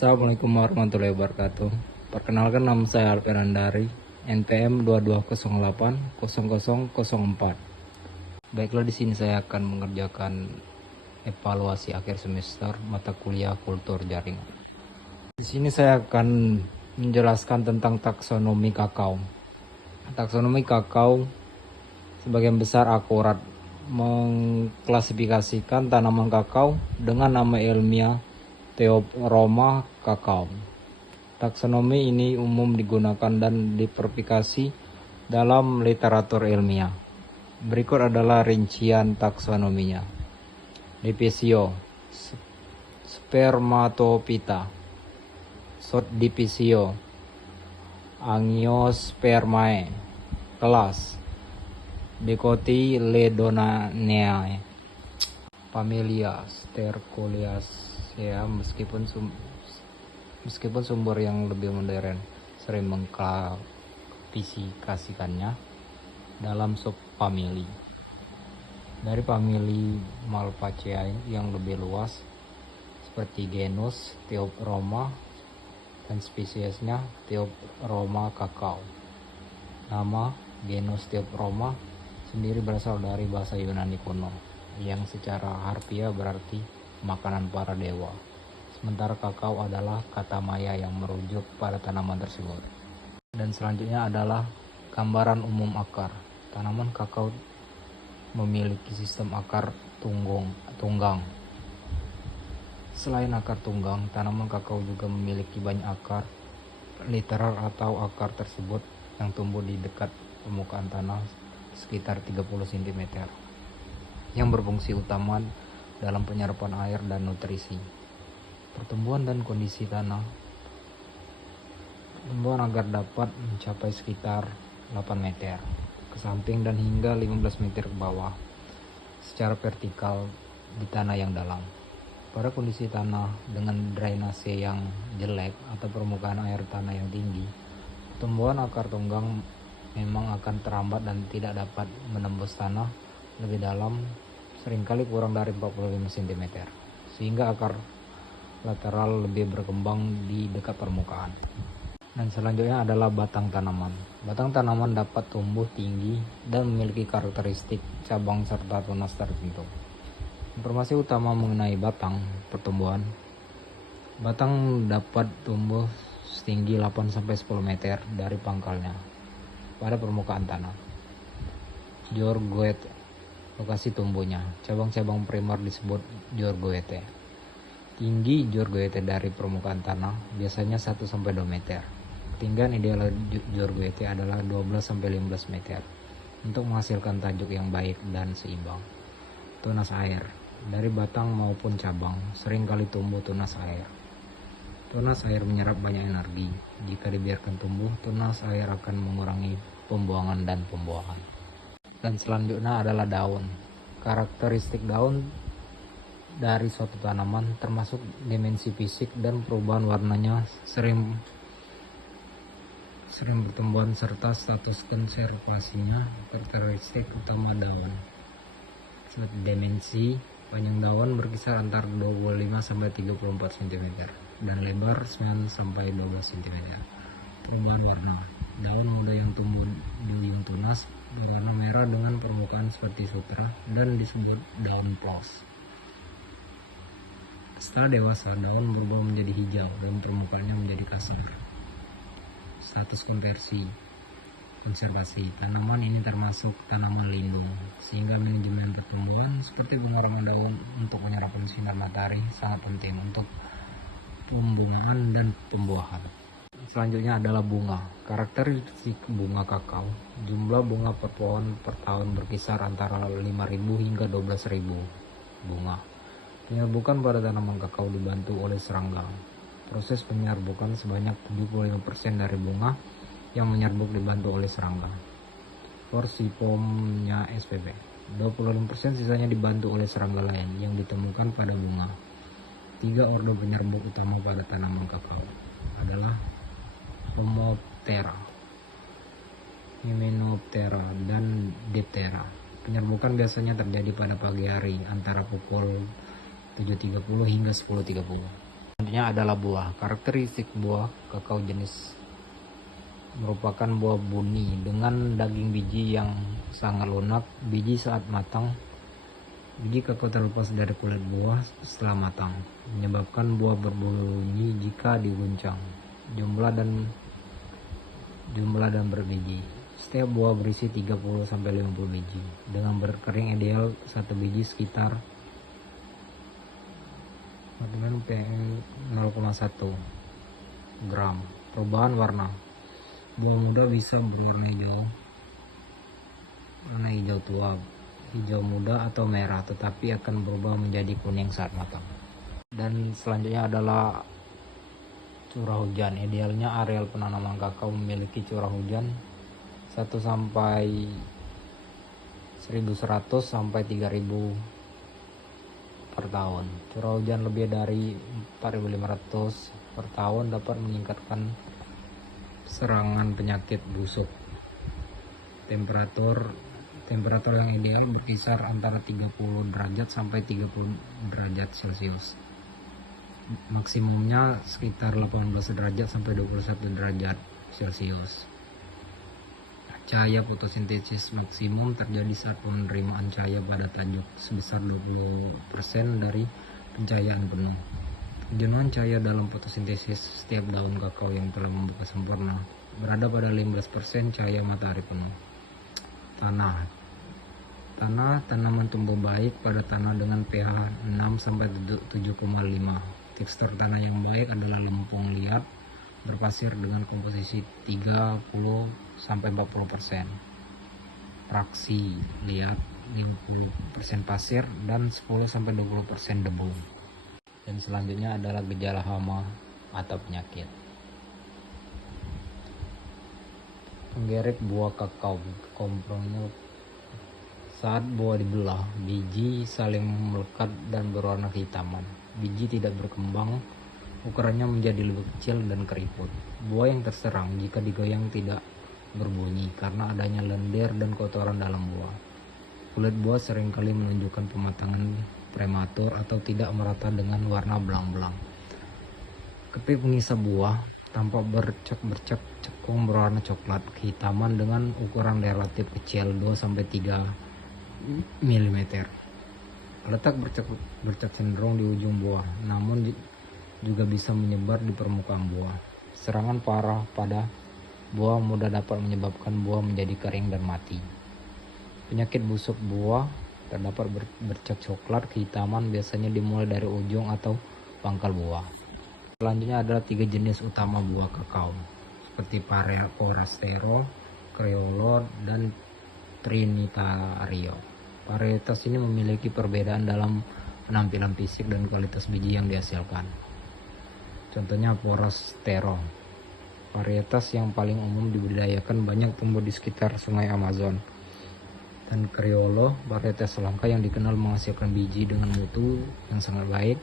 Assalamualaikum warahmatullahi wabarakatuh. Perkenalkan, nama saya Alvin Andari, NPM 22080004. Baiklah, di sini saya akan mengerjakan evaluasi akhir semester mata kuliah kultur jaringan. Di sini saya akan menjelaskan tentang taksonomi kakao. Taksonomi kakao sebagian besar akurat mengklasifikasikan tanaman kakao dengan nama ilmiah Theobroma cacao. Taksonomi ini umum digunakan dan diversifikasi dalam literatur ilmiah. Berikut adalah rincian taksonominya. Divisio Spermatophyta. Subdivisio Angiospermae. Kelas Dicotyledonanae. Familia Stercoliaceae. Meskipun sumber yang lebih modern sering mengklasifikasikannya dalam subfamili. Dari famili Malvaceae yang lebih luas seperti genus Theobroma dan spesiesnya Theobroma cacao. Nama genus Theobroma sendiri berasal dari bahasa Yunani kuno yang secara harfiah berarti makanan para dewa. Sementara kakao adalah kata maya yang merujuk pada tanaman tersebut. Dan selanjutnya adalah gambaran umum akar. Tanaman kakao memiliki sistem akar tunggang. Selain akar tunggang, tanaman kakao juga memiliki banyak akar literal atau akar tersebut yang tumbuh di dekat permukaan tanah sekitar 30 cm. Yang berfungsi utama dalam penyerapan air dan nutrisi. Pertumbuhan dan kondisi tanah. Pertumbuhan agar dapat mencapai sekitar 8 meter ke samping dan hingga 15 meter ke bawah secara vertikal di tanah yang dalam. Pada kondisi tanah dengan drainase yang jelek atau permukaan air tanah yang tinggi, pertumbuhan akar tunggang memang akan terhambat dan tidak dapat menembus tanah lebih dalam, seringkali kurang dari 45 cm, sehingga akar lateral lebih berkembang di dekat permukaan. Dan selanjutnya adalah batang tanaman. Batang tanaman dapat tumbuh tinggi dan memiliki karakteristik cabang serta tunas tertentu. Informasi utama mengenai batang pertumbuhan. Batang dapat tumbuh setinggi 8-10 meter dari pangkalnya pada permukaan tanah. Jorgoete, lokasi tumbuhnya. Cabang-cabang primer disebut jorgoete. Tinggi jorgoete dari permukaan tanah biasanya 1-2 meter. Ketinggian ideal jorgoete adalah 12-15 meter untuk menghasilkan tajuk yang baik dan seimbang. Tunas air. Dari batang maupun cabang seringkali tumbuh tunas air. Tunas air menyerap banyak energi. Jika dibiarkan tumbuh, tunas air akan mengurangi pembuangan dan pembuahan. Dan selanjutnya adalah daun. Karakteristik daun dari suatu tanaman termasuk dimensi fisik dan perubahan warnanya, sering pertumbuhan serta status konservasinya. Karakteristik utama daun seperti dimensi. Panjang daun berkisar antara 25-34 cm dan lebar 9-12 cm. Perubahan warna. Daun muda yang tumbuh di ujung tunas berwarna merah dengan permukaan seperti sutra dan disebut daun plos. Setelah dewasa, daun berubah menjadi hijau dan permukaannya menjadi kasar. Status konservasi. Tanaman ini termasuk tanaman lindung, sehingga manajemen pertumbuhan seperti pengaraman daun untuk penyerapan sinar matahari sangat penting untuk pembungaan dan pembuahan. Selanjutnya adalah bunga. Karakteristik bunga kakao. Jumlah bunga per pohon per tahun berkisar antara 5.000 hingga 12.000 bunga. Penyerbukan pada tanaman kakao dibantu oleh serangga. Proses penyerbukan sebanyak 75% dari bunga yang menyerbuk dibantu oleh serangga. Forsipomnya SPP. 25% sisanya dibantu oleh serangga lain yang ditemukan pada bunga. 3 ordo penyerbuk utama pada tanaman kakao adalah Homoptera, Hymenoptera, dan Diptera. Penyerbukan biasanya terjadi pada pagi hari antara pukul 7.30 hingga 10.30. Selanjutnya adalah buah. Karakteristik buah kakao jenis merupakan buah buni dengan daging biji yang sangat lunak. Biji saat matang, biji kakao terlepas dari kulit buah setelah matang, menyebabkan buah berbunyi jika diguncang. Jumlah dan berbiji. Setiap buah berisi 30-50 biji. Dengan berkering ideal, satu biji sekitar pH 0,1 gram. Perubahan warna. Buah muda bisa berwarna hijau tua, hijau muda atau merah, tetapi akan berubah menjadi kuning saat matang. Dan selanjutnya adalah curah hujan. Idealnya areal penanaman kakao memiliki curah hujan 1 sampai 1.100 sampai 3.000 per tahun. Curah hujan lebih dari 4.500 per tahun dapat meningkatkan serangan penyakit busuk. Temperatur yang ideal berkisar antara 30 derajat sampai 30 derajat Celcius. Maksimumnya sekitar 18 derajat sampai 21 derajat Celcius. Cahaya fotosintesis maksimum terjadi saat penerimaan cahaya pada tajuk sebesar 20% dari pencahayaan penuh. Jenuhan cahaya dalam fotosintesis setiap daun kakao yang telah membuka sempurna berada pada 15% cahaya matahari penuh. Tanah tanaman tumbuh baik pada tanah dengan pH 6 sampai 7,5. Tekstur tanah yang baik adalah lempung liat berpasir dengan komposisi 30 sampai 40%. Fraksi liat 50% pasir dan 10 sampai 20% debu. Dan selanjutnya adalah gejala hama atau penyakit. Penggerek buah kakao kompromi. Saat buah dibelah, biji saling melekat dan berwarna kehitaman. Biji tidak berkembang, ukurannya menjadi lebih kecil dan keriput. Buah yang terserang jika digoyang tidak berbunyi karena adanya lendir dan kotoran dalam buah. Kulit buah seringkali menunjukkan pematangan prematur atau tidak merata dengan warna belang-belang. Kepik pengisap buah tampak bercak-bercak cekung berwarna coklat kehitaman dengan ukuran relatif kecil 2-3 mm. Letak bercak cenderung di ujung buah, namun juga bisa menyebar di permukaan buah. Serangan parah pada buah mudah dapat menyebabkan buah menjadi kering dan mati. Penyakit busuk buah terdapat bercak coklat kehitaman, biasanya dimulai dari ujung atau pangkal buah. Selanjutnya adalah 3 jenis utama buah kakao seperti Forastero, Criollo, dan Trinitario. Varietas ini memiliki perbedaan dalam penampilan fisik dan kualitas biji yang dihasilkan. Contohnya Forastero, varietas yang paling umum dibudidayakan, banyak tumbuh di sekitar sungai Amazon. Dan Criollo, varietas langka yang dikenal menghasilkan biji dengan mutu yang sangat baik,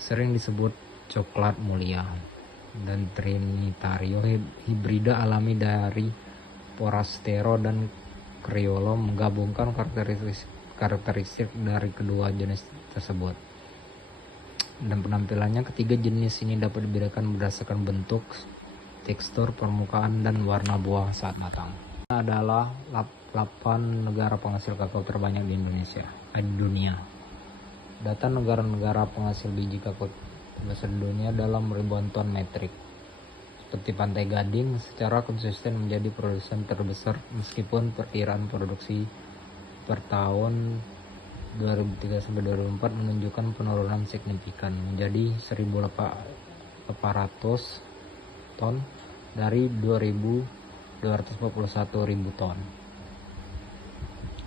sering disebut coklat mulia. Dan Trinitario, hibrida alami dari Forastero dan Criollo, menggabungkan karakteristik dari kedua jenis tersebut. Dan penampilannya, ketiga jenis ini dapat dibedakan berdasarkan bentuk, tekstur, permukaan, dan warna buah saat matang. Ini adalah 8 negara penghasil kakao terbanyak di dunia. Data negara-negara penghasil biji kakao terbesar di dunia dalam ribuan ton metrik. Seperti Pantai Gading secara konsisten menjadi produsen terbesar meskipun perkiraan produksi per tahun 2003-2004 menunjukkan penurunan signifikan menjadi 1.800 ton dari 241.000 ton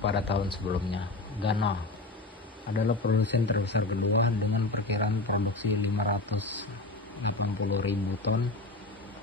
pada tahun sebelumnya. Ghana adalah produsen terbesar kedua dengan perkiraan produksi 580.000 ton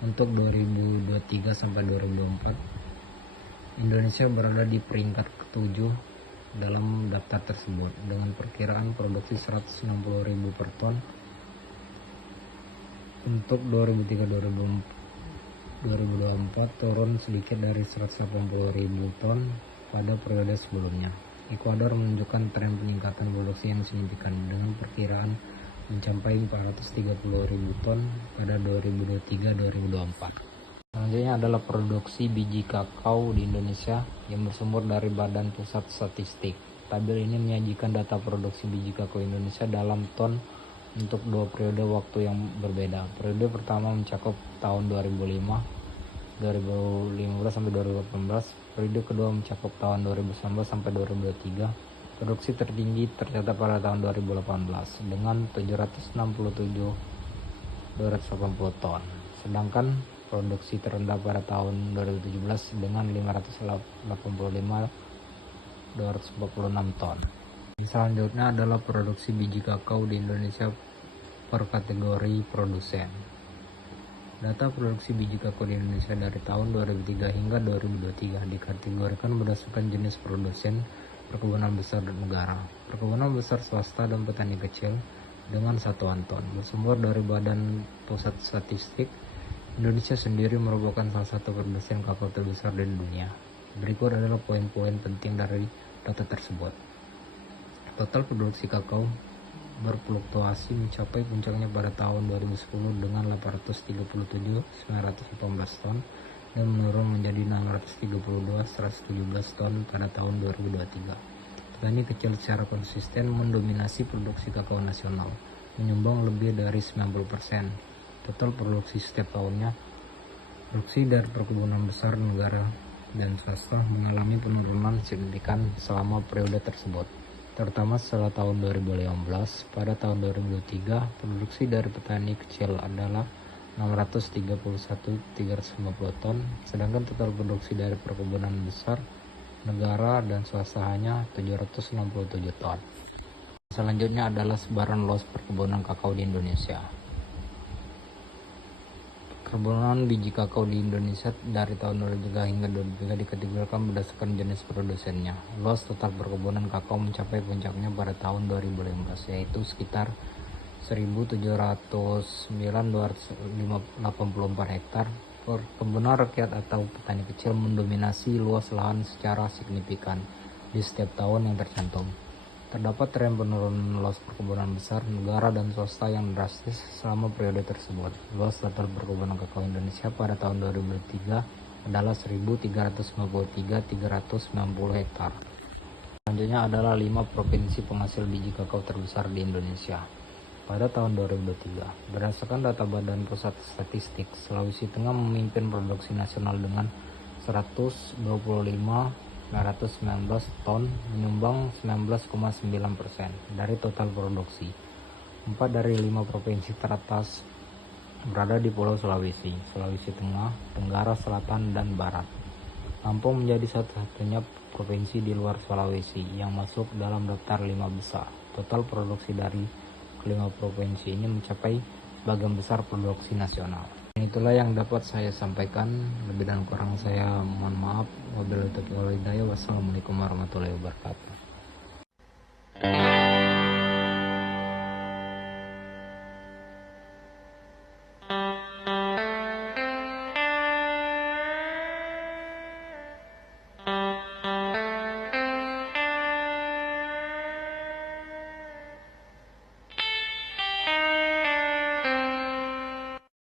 untuk 2023 sampai 2024. Indonesia berada di peringkat ke-7 dalam daftar tersebut dengan perkiraan produksi 160.000 per ton untuk 2023-2024, turun sedikit dari 180.000 ton pada periode sebelumnya. Ekuador menunjukkan tren peningkatan produksi yang signifikan dengan perkiraan mencapai 430.000 ton pada 2023-2024. Selanjutnya adalah produksi biji kakao di Indonesia yang bersumber dari Badan Pusat Statistik. Tabel ini menyajikan data produksi biji kakao Indonesia dalam ton untuk dua periode waktu yang berbeda. Periode pertama mencakup tahun 2015 sampai 2018. Periode kedua mencakup tahun 2019 sampai 2023. Produksi tertinggi tercatat pada tahun 2018 dengan 767.280 ton. Sedangkan produksi terendah pada tahun 2017 dengan 585.246 ton. Selanjutnya adalah produksi biji kakao di Indonesia per kategori produsen. Data produksi biji kakao di Indonesia dari tahun 2003 hingga 2023 dikategorikan berdasarkan jenis produsen, perkebunan besar dan negara. Perkebunan besar swasta dan petani kecil dengan satuan ton. Bersumber dari Badan Pusat Statistik, Indonesia sendiri merupakan salah satu produsen kakao terbesar di dunia. Berikut adalah poin-poin penting dari data tersebut. Total produksi kakao berfluktuasi mencapai puncaknya pada tahun 2010 dengan 837.918 ton dan menurun menjadi 632.117 ton pada tahun 2023. Petani kecil secara konsisten mendominasi produksi kakao nasional, menyumbang lebih dari 90% total produksi setiap tahunnya. Produksi dari perkebunan besar, negara, dan swasta mengalami penurunan signifikan selama periode tersebut, terutama setelah tahun 2015. Pada tahun 2023, produksi dari petani kecil adalah 631.350 ton, sedangkan total produksi dari perkebunan besar, negara, dan swasta hanya 767 ton. Selanjutnya adalah sebaran luas perkebunan kakao di Indonesia. Perkebunan biji kakao di Indonesia dari tahun 2003 hingga 2003 dikategorikan berdasarkan jenis produsennya. Luas total perkebunan kakao mencapai puncaknya pada tahun 2015, yaitu sekitar 1.709.284 hektar. Perkebunan rakyat atau petani kecil mendominasi luas lahan secara signifikan di setiap tahun yang tercantum. Terdapat tren penurunan luas perkebunan besar, negara, dan swasta yang drastis selama periode tersebut. Luas total perkebunan kakao Indonesia pada tahun 2003 adalah 1.353.390 hektar. Selanjutnya adalah 5 provinsi penghasil biji kakao terbesar di Indonesia pada tahun 2023. Berdasarkan data Badan Pusat Statistik, Sulawesi Tengah memimpin produksi nasional dengan 125.919 ton, menyumbang 19,9% dari total produksi. 4 dari 5 provinsi teratas berada di Pulau Sulawesi, Sulawesi Tengah, Tenggara Selatan, dan Barat. Lampung menjadi satu-satunya provinsi di luar Sulawesi yang masuk dalam daftar 5 besar. Total produksi dari kelima provinsi ini mencapai sebagian besar produksi nasional. Itulah yang dapat saya sampaikan. Lebih dan kurang saya mohon maaf. Wabillahi taufiq wal hidayah. Wassalamualaikum warahmatullahi wabarakatuh.